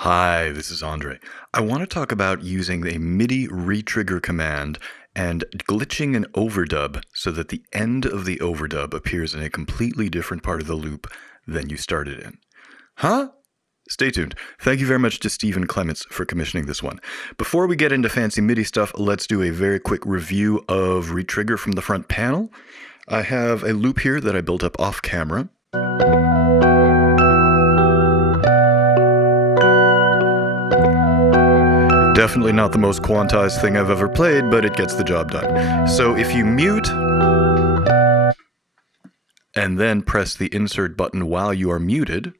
Hi, this is Andre. I want to talk about using a MIDI Retrigger command and glitching an overdub so that the end of the overdub appears in a completely different part of the loop than you started in. Huh? Stay tuned. Thank you very much to Stephen Clements for commissioning this one. Before we get into fancy MIDI stuff, let's do a very quick review of Retrigger from the front panel. I have a loop here that I built up off camera. Definitely not the most quantized thing I've ever played, but it gets the job done. So if you mute and then press the insert button while you are muted,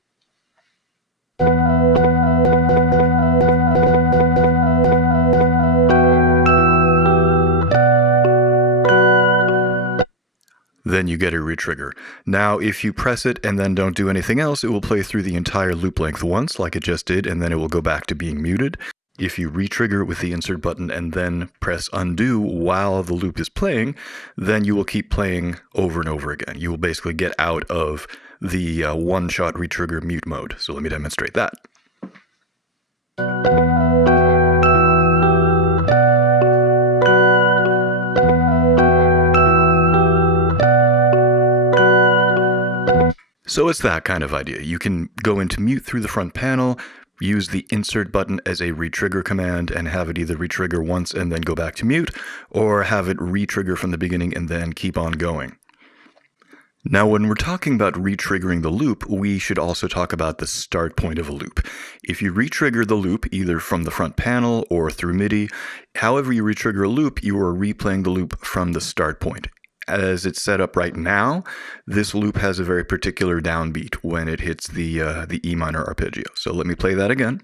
then you get a retrigger. Now, if you press it and then don't do anything else, it will play through the entire loop length once, like it just did, and then it will go back to being muted. If you retrigger with the insert button and then press undo while the loop is playing, then you will keep playing over and over again. You will basically get out of the one-shot retrigger mute mode. So let me demonstrate that. So it's that kind of idea. You can go into mute through the front panel, use the insert button as a retrigger command and have it either retrigger once and then go back to mute, or have it retrigger from the beginning and then keep on going. Now, when we're talking about retriggering the loop, we should also talk about the start point of a loop. If you retrigger the loop either from the front panel or through MIDI, however you retrigger a loop, you are replaying the loop from the start point. As it's set up right now, this loop has a very particular downbeat when it hits the E minor arpeggio. So let me play that again.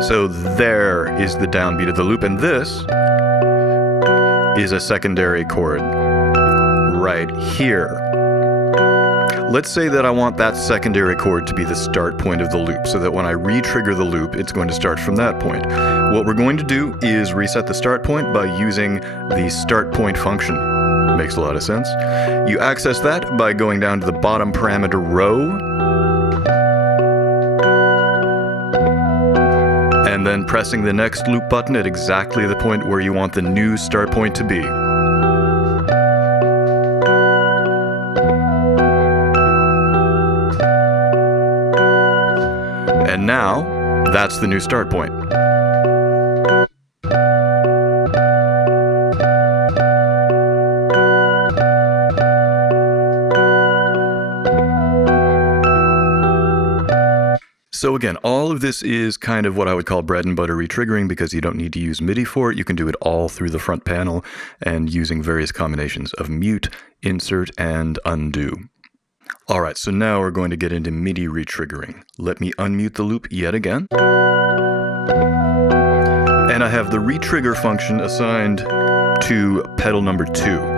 So there is the downbeat of the loop, and this is a secondary chord right here. Let's say that I want that secondary chord to be the start point of the loop, so that when I re-trigger the loop, it's going to start from that point. What we're going to do is reset the start point by using the start point function. Makes a lot of sense. You access that by going down to the bottom parameter row, and then pressing the next loop button at exactly the point where you want the new start point to be. And now, that's the new start point. So again, all of this is kind of what I would call bread and butter retriggering because you don't need to use MIDI for it. You can do it all through the front panel and using various combinations of mute, insert, and undo. All right, so now we're going to get into MIDI retriggering. Let me unmute the loop yet again. And I have the retrigger function assigned to pedal number 2.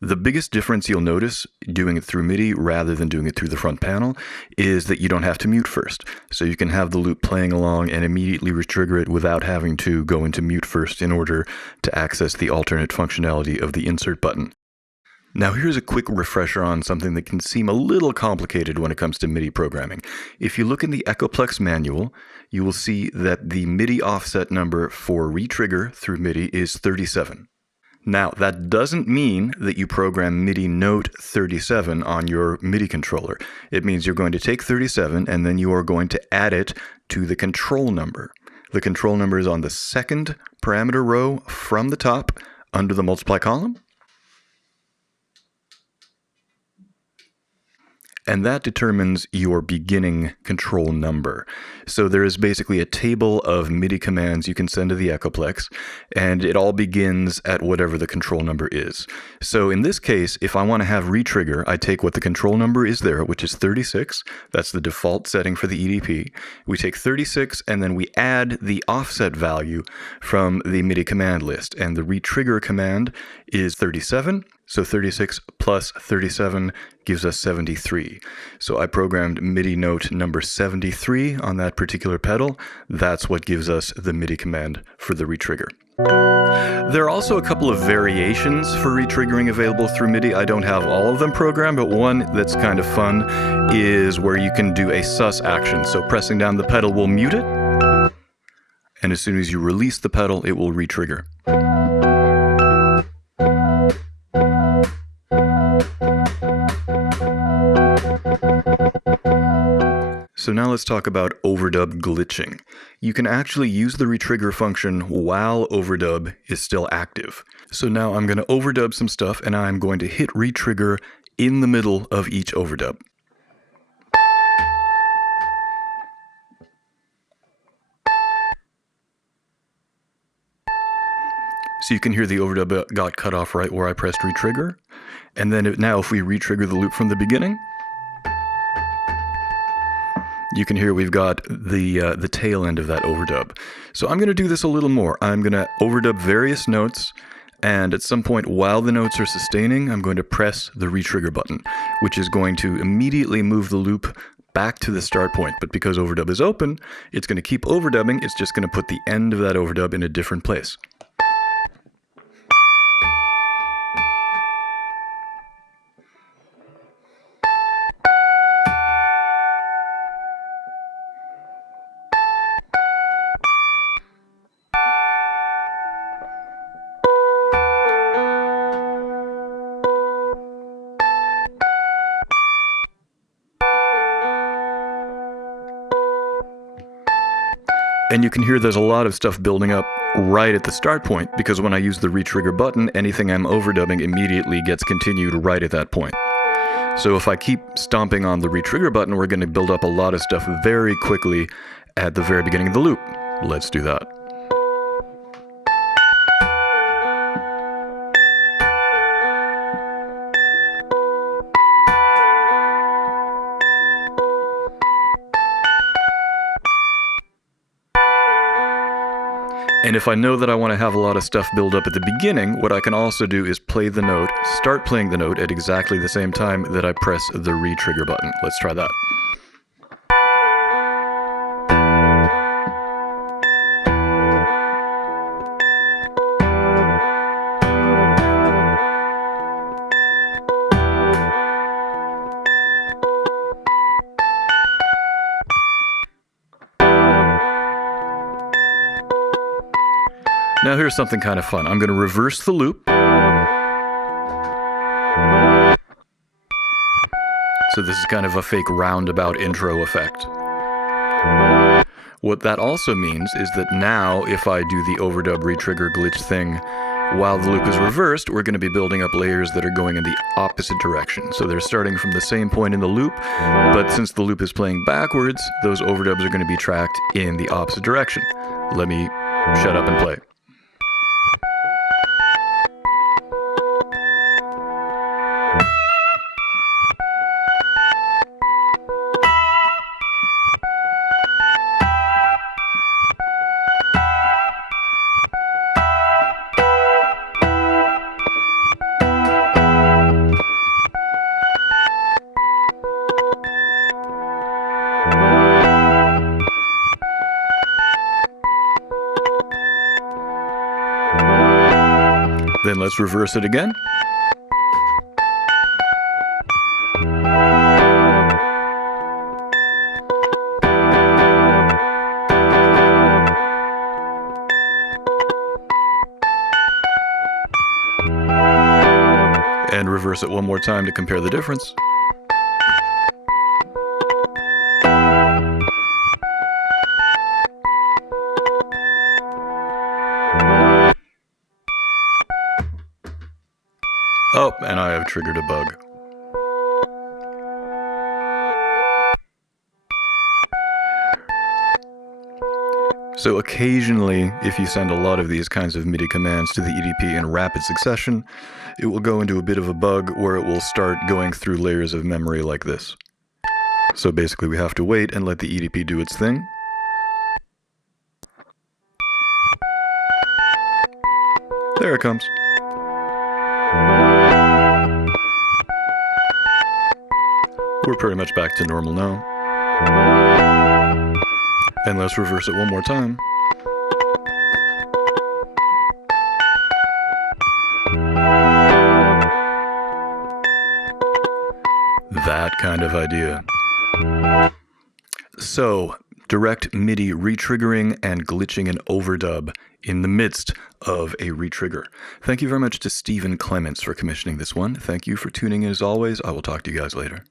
The biggest difference you'll notice doing it through MIDI rather than doing it through the front panel is that you don't have to mute first. So you can have the loop playing along and immediately retrigger it without having to go into mute first in order to access the alternate functionality of the insert button. Now here's a quick refresher on something that can seem a little complicated when it comes to MIDI programming. If you look in the Echoplex manual, you will see that the MIDI offset number for retrigger through MIDI is 37. Now, that doesn't mean that you program MIDI note 37 on your MIDI controller. It means you're going to take 37 and then you are going to add it to the control number. The control number is on the second parameter row from the top under the multiply column. and that determines your beginning control number. So there is basically a table of MIDI commands you can send to the Echoplex, and it all begins at whatever the control number is. So in this case, if I want to have retrigger, I take what the control number is there, which is 36. That's the default setting for the EDP. We take 36, and then we add the offset value from the MIDI command list, and the retrigger command is 37. So 36 plus 37 gives us 73. So I programmed MIDI note number 73 on that particular pedal. That's what gives us the MIDI command for the retrigger. There are also a couple of variations for retriggering available through MIDI. I don't have all of them programmed, but one that's kind of fun is where you can do a SUS action. So pressing down the pedal will mute it, and as soon as you release the pedal, it will retrigger. So now let's talk about overdub glitching. You can actually use the retrigger function while overdub is still active. So now I'm going to overdub some stuff, and I'm going to hit retrigger in the middle of each overdub. So you can hear the overdub got cut off right where I pressed retrigger. And then now if we retrigger the loop from the beginning, you can hear we've got the tail end of that overdub. So I'm going to do this a little more. I'm going to overdub various notes, and at some point while the notes are sustaining, I'm going to press the retrigger button, which is going to immediately move the loop back to the start point. But because overdub is open, it's going to keep overdubbing. It's just going to put the end of that overdub in a different place. And you can hear there's a lot of stuff building up right at the start point, because when I use the retrigger button, anything I'm overdubbing immediately gets continued right at that point. So if I keep stomping on the retrigger button, we're going to build up a lot of stuff very quickly at the very beginning of the loop. Let's do that. And if I know that I want to have a lot of stuff build up at the beginning, what I can also do is play the note, start playing the note at exactly the same time that I press the retrigger button. Let's try that. Now here's something kind of fun. I'm going to reverse the loop. So this is kind of a fake roundabout intro effect. What that also means is that now if I do the overdub retrigger glitch thing while the loop is reversed, we're going to be building up layers that are going in the opposite direction. So they're starting from the same point in the loop, but since the loop is playing backwards, those overdubs are going to be tracked in the opposite direction. Let me shut up and play. Then let's reverse it again. And reverse it one more time to compare the difference. Oh, and I have triggered a bug. So occasionally, if you send a lot of these kinds of MIDI commands to the EDP in rapid succession, it will go into a bit of a bug where it will start going through layers of memory like this. So basically we have to wait and let the EDP do its thing. There it comes. We're pretty much back to normal now. And let's reverse it one more time. That kind of idea. So, direct MIDI retriggering and glitching an overdub in the midst of a retrigger. Thank you very much to Stephen Clements for commissioning this one. Thank you for tuning in as always. I will talk to you guys later.